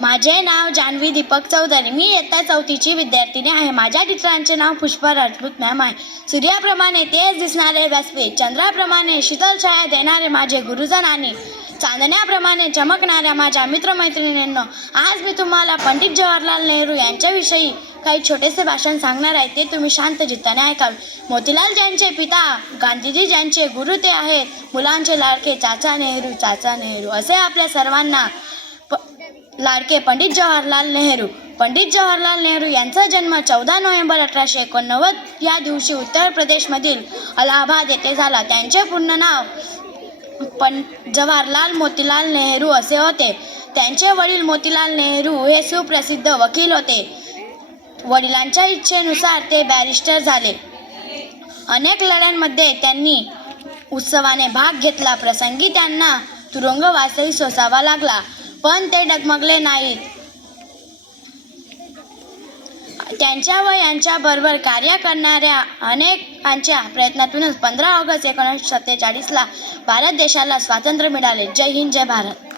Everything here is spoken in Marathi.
माझे नाव जान्हवी दीपक चौधरी. मी इयत्ता चौथीची विद्यार्थिनी आहे. माझ्या टीचरांचे नाव पुष्पा राजपूत मॅम आहे. सूर्याप्रमाणे तेज दिसणारे व्यासपीठ चंद्राप्रमाणे शीतल छाया देणारे माझे गुरुजन आणि चांदण्याप्रमाणे चमकणाऱ्या माझ्या मित्रमैत्रिणींनो आज मी तुम्हाला पंडित जवाहरलाल नेहरू यांच्याविषयी काही छोटेसे भाषण सांगणार आहे. ते तुम्ही शांत चित्ताने ऐकावे. मोतीलाल ज्यांचे पिता गांधीजी ज्यांचे गुरु ते आहेत मुलांचे लाडके चाचा नेहरू चाचा नेहरू असे आपल्या सर्वांना प लाडके पंडित जवाहरलाल नेहरू. पंडित जवाहरलाल नेहरू यांचा जन्म चौदा नोव्हेंबर अठराशे एकोणनव्वद या दिवशी उत्तर प्रदेशमधील अलाहाबाद येथे झाला. त्यांचे पूर्ण नाव पण जवाहरलाल मोतीलाल नेहरू असे होते. त्यांचे वडील मोतीलाल नेहरू हे सुप्रसिद्ध वकील होते. वडिलांच्या इच्छेनुसार ते बॅरिस्टर झाले. अनेक लढ्यांमध्ये त्यांनी उत्सवाने भाग घेतला. प्रसंगी त्यांना तुरुंगवासही सोसावा लागला. पण ते डगमगले नाहीत त्यांच्या व यांच्याबरोबर कार्य करणाऱ्या अनेकांच्या प्रयत्नातूनच पंधरा ऑगस्ट एकोणीसशे सत्तेचाळीसला भारत देशाला स्वातंत्र्य मिळाले. जय हिंद जय भारत.